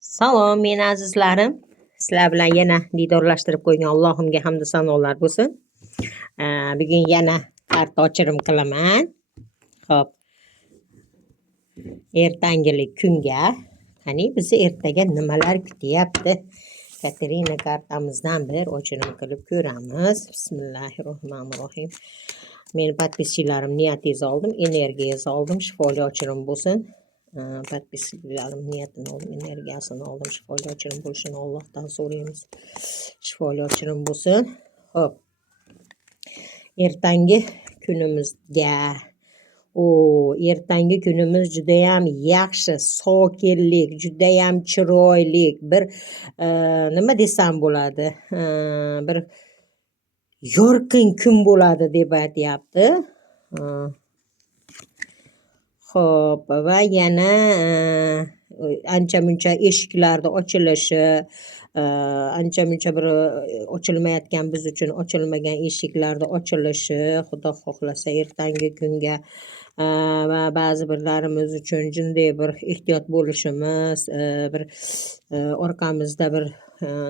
Salom meni azizlarim. Sizlar bilan yana diydorlashtirib qo'ygan Allohimga hamd sanolar bo'lsin. Bugun yana karta ochirim qilaman. Xo'p. Ertangilik kunga, qani bizni ertaga nimalar kutyapti? Katerina kartamizdan bir ochirim qilib ko'ramiz. Bismillahirrohmanirrohim. Men podpischilarim niyatingizni oldim, energiyangizni oldim, shifoli ochirim bo'lsin. Podpischilarim niyatini oldim, energiyasini oldim, shifoli ochirim bo'lishini Allohdan so'raymiz. Shifoli ochirim bo'lsin. Xo'p. Ertangi kunimizga ertangi kunimiz judayam yaxshi, sokinlik, judayam chiroyli bir nima desam bo'ladi? Bir yorqin kun bo'ladi deb aytyapti. Xo'p, va yana ancha-muncha eshiklarda ochilishi, ancha-muncha bir ochilmayotgan, biz uchun ochilmagan eshiklarda ochilishi, Xudo xohlasa ertangi kunga va ba'zi birlarimiz uchun jinday bir ehtiyot bo'lishimiz, bir orqamizda bir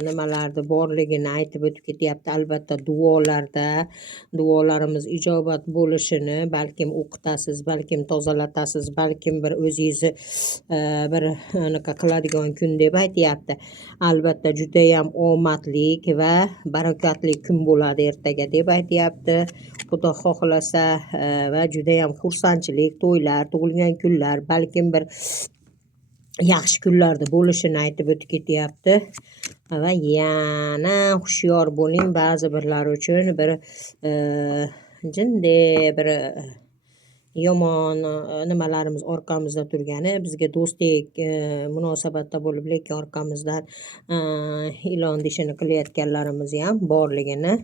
nimalarni borligini aytib o'tib ketyapti. Albatta duolarimiz ijobat bo'lishini, balkim o'qitasiz, balkim tozalatasiz, balkim bir o'zingizni bir anaqa qiladigan kun deb aytyapti. Albatta judayam omadlik va barakatli kun bo'ladi ertaga deb aytyapti. Xudo xohlasa va judayam xursandchilik, to'ylar, tug'ilgan kunlar, balkim bir yaxshi kunlarda bo'lishini aytib o'tib ketyapti. Va yana hushyor bo'ling, ba'zi birlar uchun bir jinday bir yomon nimalarimiz orqamizda turgani, bizga do'stlik munosabatda bo'lib, lekin orqamizdan ilon dishini qilayotganlarimiz ham borligini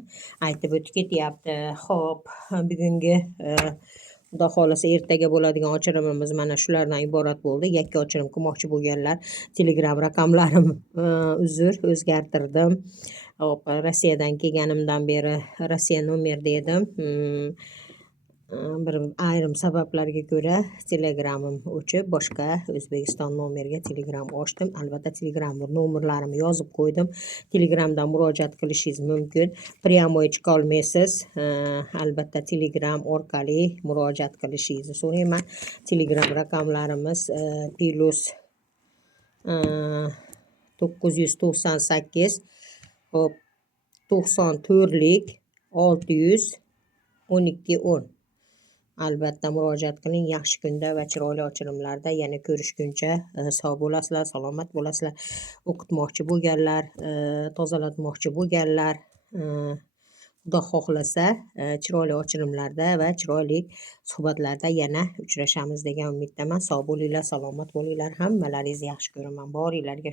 aytib o'tib ketyapti. Xo'p, bugungi Xudo xohlasa ertaga bo'ladigan ochirimimiz mana shulardan iborat bo'ldi. Yakka ochirim qilmoqchi bo'lganlar, Telegram raqamlarim uzr, o'zgartirdim. Hop, Rossiyadan kelganimdan beri Rossiya nomerda edim. Bir ayrim sabablarga ko'ra Telegramim o'chib, boshqa O'zbekiston nomeriga Telegram ochdim. Albatta Telegram nomerlarimni yozib qo'ydim. Telegramdan murojaat qilishingiz mumkin. Pryamoy chiqa olmaysiz. Albatta Telegram orqali murojaat qilishingizni so'rayman. Telegram raqamlarimiz +998 hop 94lik 600 1210. Albatta murojaat qiling. Yaxshi kunda va chiroyli ochirimlarda yana ko'rishguncha sog' bo'lasizlar, salomat bo'lasizlar. O'qitmoqchi bo'lganlar, tozalatmoqchi bo'lganlar, Xudo xohlasa chiroyli ochirimlarda va chiroyli suhbatlarda yana uchrashamiz degan umiddaman. Sog' bo'linglar, salomat bo'linglar. Hammalaringizni yaxshi ko'raman. Boringlarga